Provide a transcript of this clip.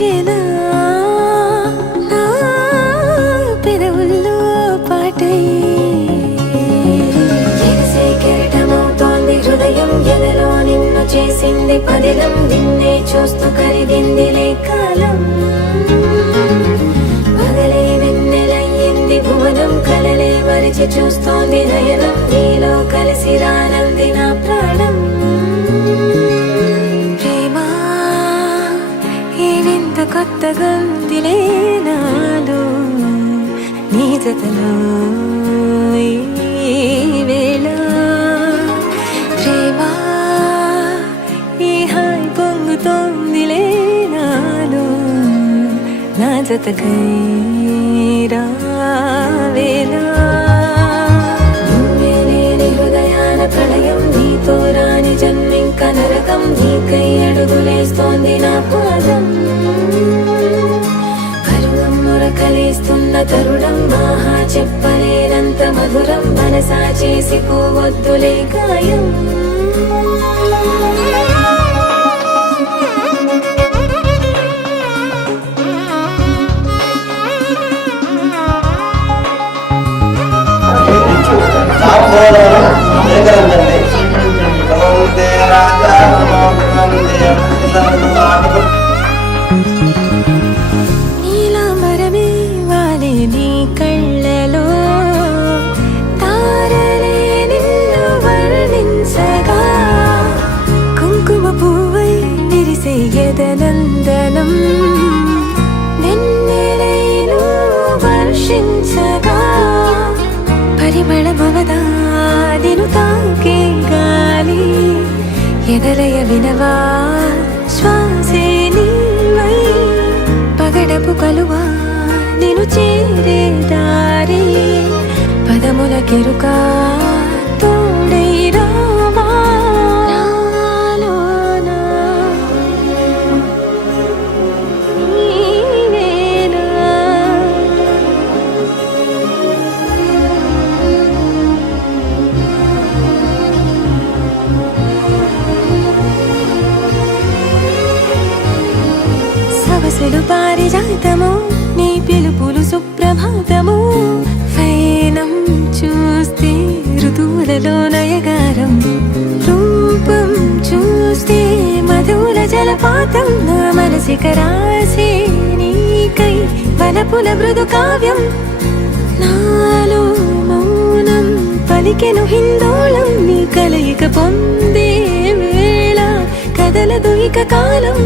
పిలిచేనా నా పెదవుల్లో పాటై ఎగసే కెరటమవుతోంది హృదయం ఎదలో నిన్ను చేసింది పదిలం నిన్నే చూస్తూ కరిగిందిలే కాలం పగలే వెన్నెలయ్యింది భువనం కలలే మరిచి చూస్తోంది నయనం నీలో కలిసి రానంది నా ప్రాణం ప్రేమా ఏవింత కొత్తగా ఉందిలే నాలో నీ జతలో ఈ వేళ ప్రేమా ఈ హాయి పొంగుతోందిలే నాలో నా జతకై రావేలా నువ్వే లేని హృదయాల ప్రళయం నీతో రాని జన్మింక నరకం నీకై అడుగులేస్తోంది నా పాదం పరువం మురకలేస్తున్న తరుణం ఆహా చెప్పలేనంత మధురం మనసా చేసి పోవద్దులే గాయం నీలాంబరమే వాలే నీ కళ్ళలో తారలే నిన్ను వర్ణించగా కుంకుమ పువ్వై విరిసే ఎదనందనం వెన్నెలైను వర్షించగా పరిమళమవదా నిను తాకే గాలి ఎదలయ వినవా శ్వాసే నీవై పగడపు కలువా నిను చేరే దారి పదముల కెరుకా తోడై రావా నాలోనా నీవేనా సవసులు పారిజాతము నీ పిలుపులు సుప్రభాతము ఫైనం చూస్తే ఋతువులలో నయగారం రూపం చూస్తే మధుర జలపాతం నా మనసిక రాసే నీకై వలపుల మృదు కావ్యం నాలో మౌనం పలికెను హిందోళం నీ కలయిక పొందే వేళ కదలదు ఇక కాలం